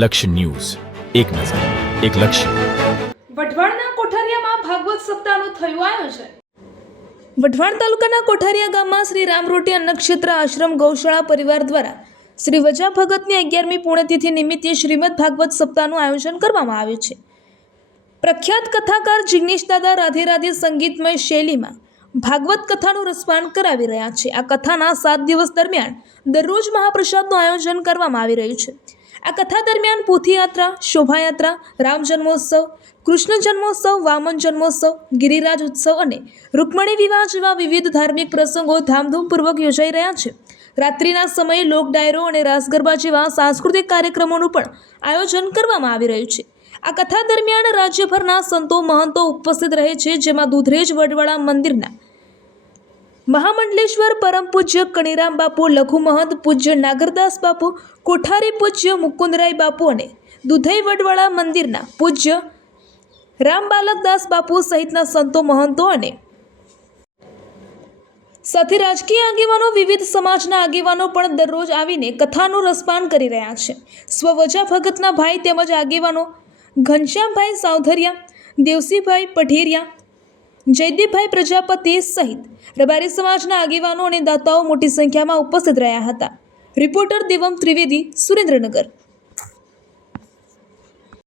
લક્ષ્ય ન્યૂઝ, એક નજર, એક લક્ષ્ય. વઢવાણના કોઠારિયામાં ભાગવત સપ્તાહનું થયું આયોજન. વઢવાણ તાલુકાના કોઠારિયા ગામમાં શ્રી રામરોટી અન્નક્ષેત્ર આશ્રમ ગૌશાળા પરિવાર દ્વારા શ્રી વજા ભગતની 11મી પુણ્યતિથિ નિમિત્તે શ્રીમદ ભાગવત સપ્તાહનું આયોજન કરવામાં આવ્યું છે. પ્રખ્યાત કથાકાર જિગ્નેશ દાદા રાધે રાધે સંગીતમય શૈલીમાં ભાગવત કથાનું રસપાન કરાવી રહ્યા છે. આ કથાના 7 દિવસ દરમિયાન દરરોજ મહાપ્રસાદનું આયોજન કરવામાં આવી રહ્યું છે. આ કથા દરમિયાન પોથીયાત્રા, શોભાયાત્રા, રામ જન્મોત્સવ, કૃષ્ણ જન્મોત્સવ, વામન જન્મોત્સવ, ગિરિરાજ ઉત્સવ અને રૂકમણી વિવાહ જેવા વિવિધ ધાર્મિક પ્રસંગો ધામધૂમપૂર્વક યોજાઈ રહ્યા છે. રાત્રિના સમયે લોક ડાયરો અને રાસ ગરબા જેવા સાંસ્કૃતિક કાર્યક્રમોનું પણ આયોજન કરવામાં આવી રહ્યું છે. આ કથા દરમિયાન રાજ્યભરના સંતો મહંતો ઉપસ્થિત રહે છે, જેમાં દુધરેજ વડવાળા મંદિરના મહામંડલેશ્વર પરમ પૂજ્ય કણીરામ બાપુ, લઘુ મહંત પૂજ્ય નાગરદાસ બાપુ, કોઠારી પૂજ્ય મુકુંદરાય બાપુ અને દુધઈ વડવાળા મંદિરના પૂજ્ય રામબાલકદાસ બાપુ સહિતના સંતો મહંતો અને સાથે રાજકીય આગેવાનો, વિવિધ સમાજના આગેવાનો પણ દરરોજ આવીને કથાનું રસપાન કરી રહ્યા છે. સ્વવજા ભગતના ભાઈ તેમજ આગેવાનો ઘનશ્યામભાઈ સાવધરિયા, દેવસીભાઈ પઢેરિયા, જયદીપભાઈ પ્રજાપતિ સહિત રબારી સમાજના આગેવાનો અને દાતાઓ મોટી સંખ્યામાં ઉપસ્થિત રહ્યા હતા. રિપોર્ટર દેવમ ત્રિવેદી, સુરેન્દ્રનગર.